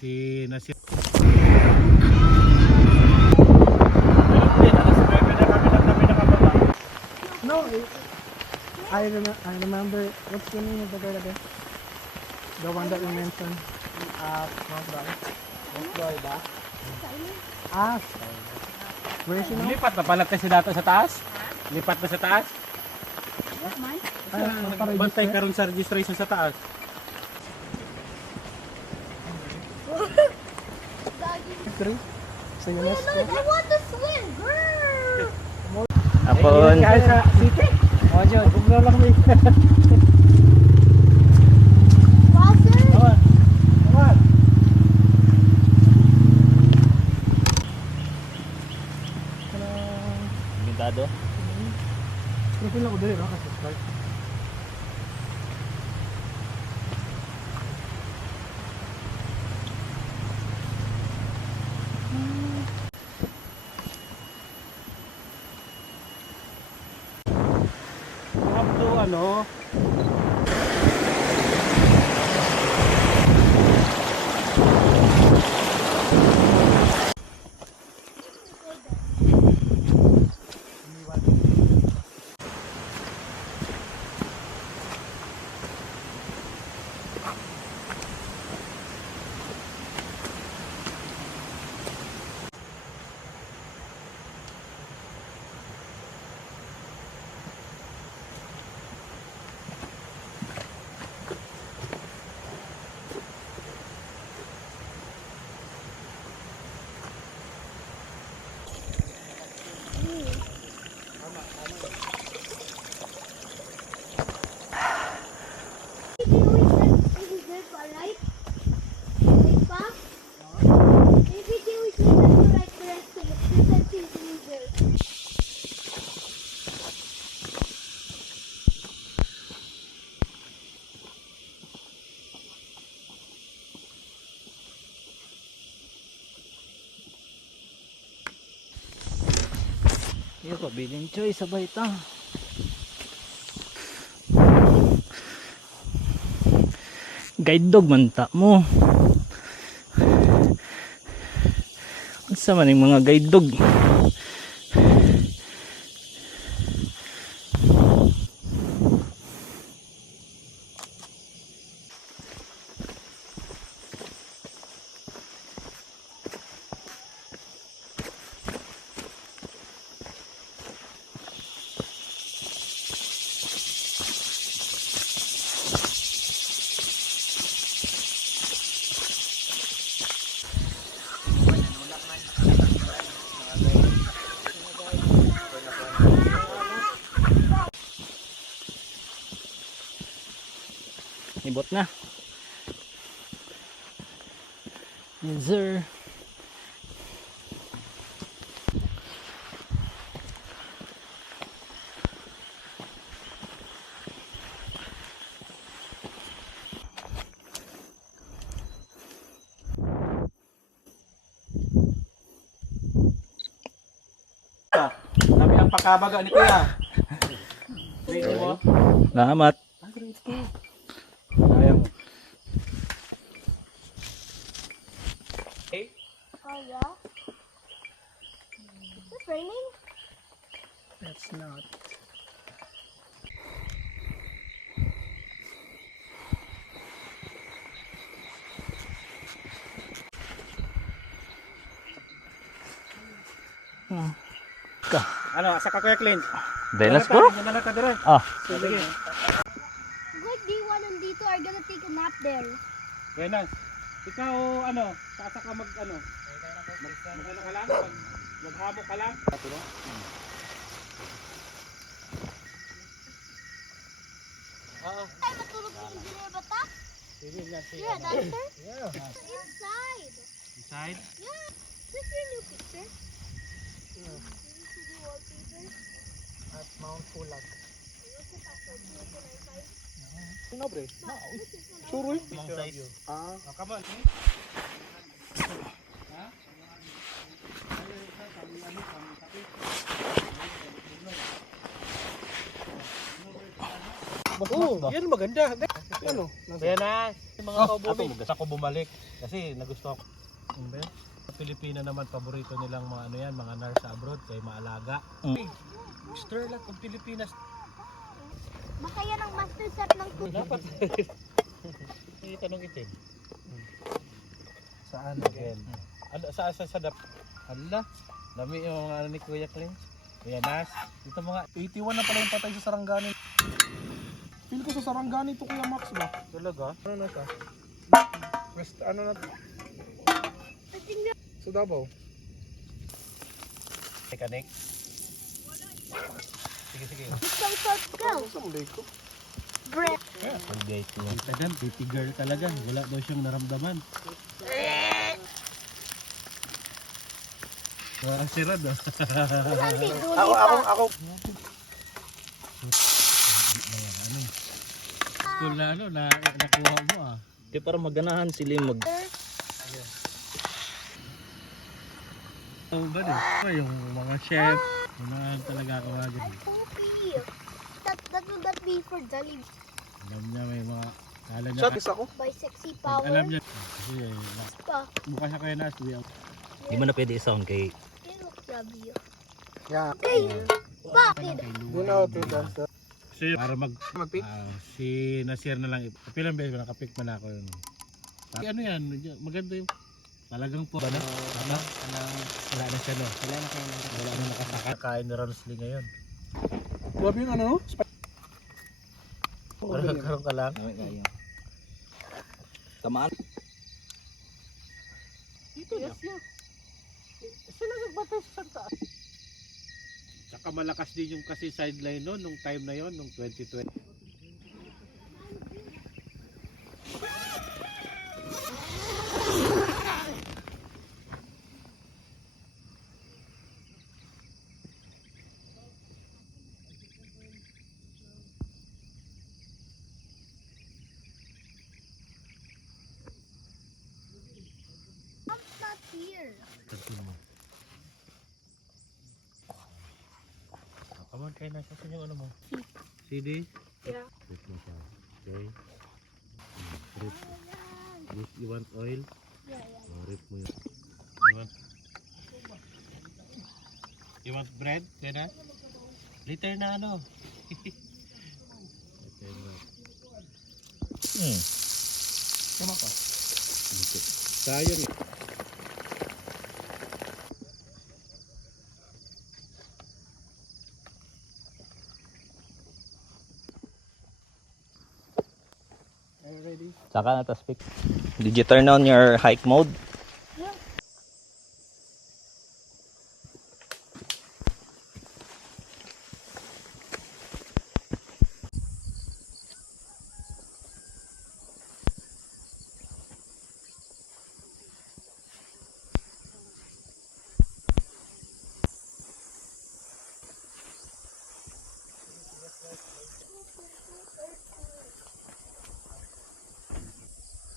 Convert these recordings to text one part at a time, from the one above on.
Si Nasir. No, I remember, what's the name of the girl again? The one that you mentioned Mount Brown. Mount Broy ba? Ah, where is she now? Lipat na pala kasi dato sa taas? Lipat na sa taas? Bantay ka ron sa registration sa taas. Three? Sa UNESCO? I want to swim, girl. Apon. Kaya sa city? O, Diyo, bugno lang mo Walter? Awan. Bintado. Profil ako dali, kasi start. Up to ano? Iyo ka bilin choy sabay ta. Guide dog man ta mo. Unsa man yung mga guide dog? Ibot na. Yes sir. Kami ang pakabaga ni Kuya. Ready mo? Salamat. Ayaw. Oh yeah? Is it raining? That's not. Ano, asa ka Kuya Clint? Then let's go. Dala ka dire. Ah, Sige. Good, D1 nandito are gonna take a nap there. Kaya na. Ikaw ano, asa ka mag ano? Mag-ano ka lang? Maghamo ka lang? Oo. Ay, matulog sa engineer bata? Sige lang. Yeah, doctor? Yeah. Inside. Inside? Yeah. This your new picture? Yeah. The wallpaper? At Mount Pulag. Sino bre? Sure, eh? Long size. Ah. Come on. Oh, yan maganda. Ano? Kaya na, yung mga kaubumi. Gusto ko bumalik. Kasi nagustuhan ko. Sa Pilipina naman, paborito nilang mga ano yan, mga nurse sa abroad, kay maalaga. Hey, Sterlat ng Pilipinas. Baka yan ang master chef ng food. Dapat. May tanong itin. Saan? Again. Ano, sa dap? Hala, dami yung mga ano ni Kuya Clem. Kuya Nas. Dito mga 81 na pala yung patay sa Sarangani. Feel ko sa Sarangani to Kuya Max ba? talaga. Ano na siya? West, ano na to? Sa Davao. Mechanic. Sige. Isang salt ka. Sa Leyko. Bread. Pag-date niya. Tagan, pretty girl talaga. Wala daw siyang naramdaman. Parang si Rod ah. Saan di duli Ako. School na ano, nakuha mo ah. Di para maganahan sila yung mag... Oo ba din? Yung mga chef, unahan talaga kawagan. I'm hungry. That would that be for Jollibee Alam niya may mga, alam niya, Shot is ako. by Sexy alam Power. niya, kasi Pa. mukha siya kaya nas, Di mo na pwede i-sound kay... They look yummy. Yeah. Hey, pa. Do now to dance. kasi para Mag-pick? si Nasir na lang, pilang beses ba nakapick man ako yun. Ano yan, maganda yung, talagang po, ano? Wala na siya no? Wala na nakasaka. Kain ni Ronsley ngayon. Grabe yung ano no? Karoon ka lang. Tamaan. Dito na. Sila nagbatay sa Santa. Saka malakas din yung kasi sideline noon, nung time na yon, nung 2020. Mom's not here. Come on, kayo nasa yung ano mo? CD? Yeah. Rip mo siya. Okay. Rip. You want oil? Yeah. Rip mo yun. You want bread? Kaya na? Liter na ano? Liter na. Tama ka. Sayang eh. Are you ready? Saka na ta-speak. Did you turn on your hike mode?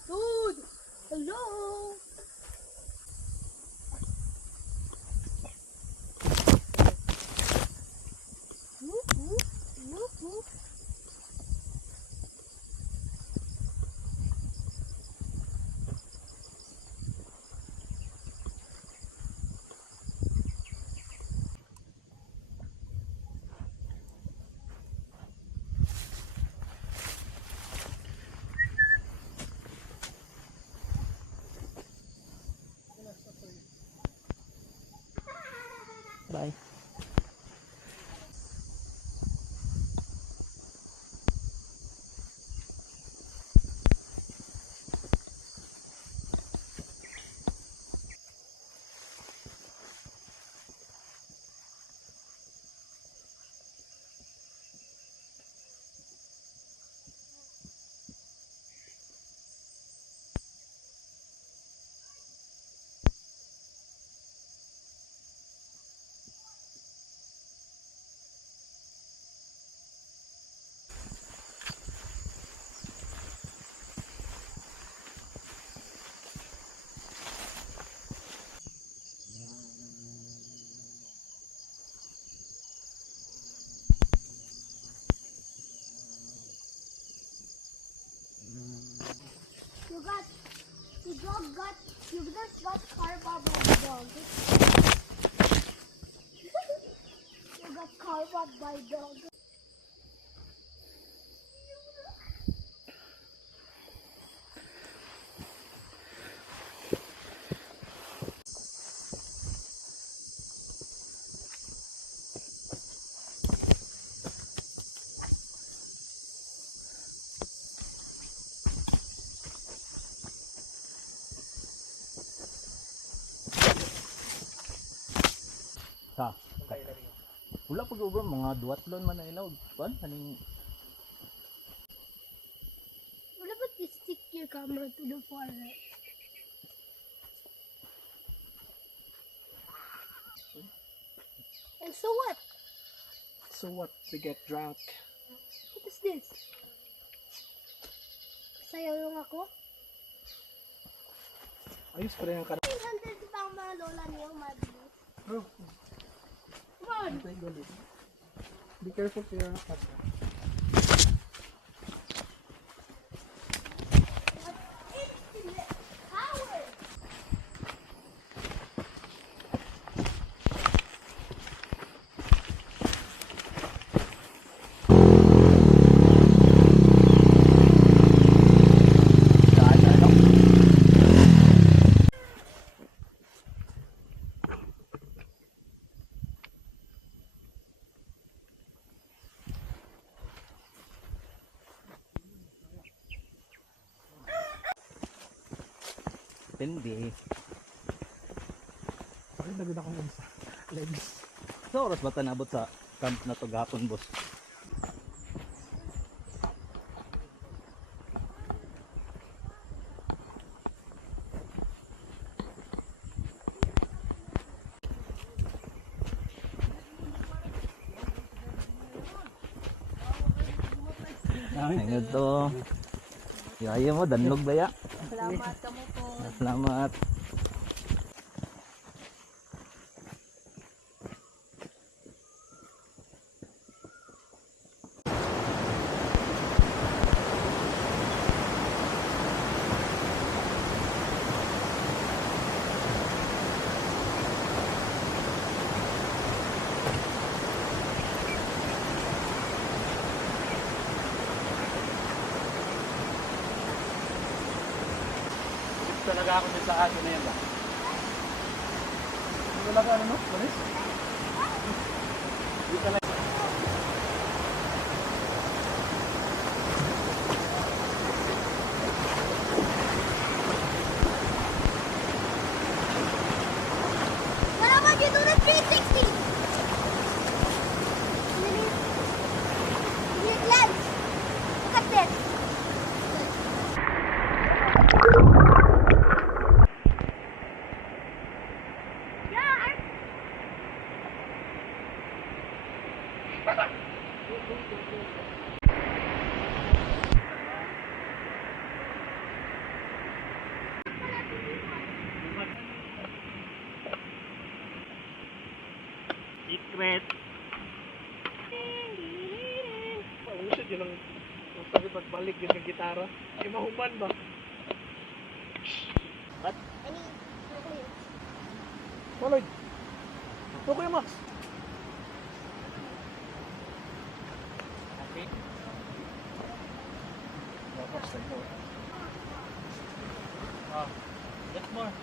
Dude, hello. Whoop. Bye. You just got carved up by the dog. You got carved up by dog. Sa. Wala pag bro mga duwatlon man na ilaw. Kuan kaning What about you stick your camera to the forehead? And so what? So what? We get drunk. What is this? Sayaw lang ako? Ayos pa rin ang 100 pa ang mga lola niyo, mabilis. Oh, Come on! be careful for your cat. Instant power! Hindi. Bakit nagod akong isa? Legs. Sa oras ba tanabot sa camp na to gahapon, boss? Ayun to. Kaya mo, danlog ba ya? Salamat ka mo po. Salamat. Talaga ako sa akin na yan ba? Wala ka ano, Maris? Di talaga. What about you do the 360? Lens. Look at this. Yeah. Secret. Ang usad yun ang sabi pagbalik yun ng gitara. Ay mahuman ba? Maloy! Ito Kuya Max! Get more.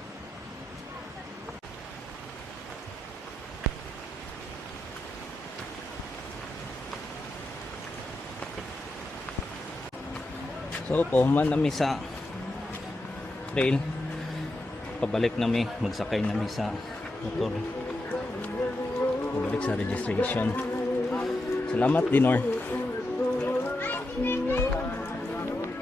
So, puhuman nami sa trail. Pabalik nami, magsakay nami sa motor. Pabalik sa registration. Salamat, Dinor.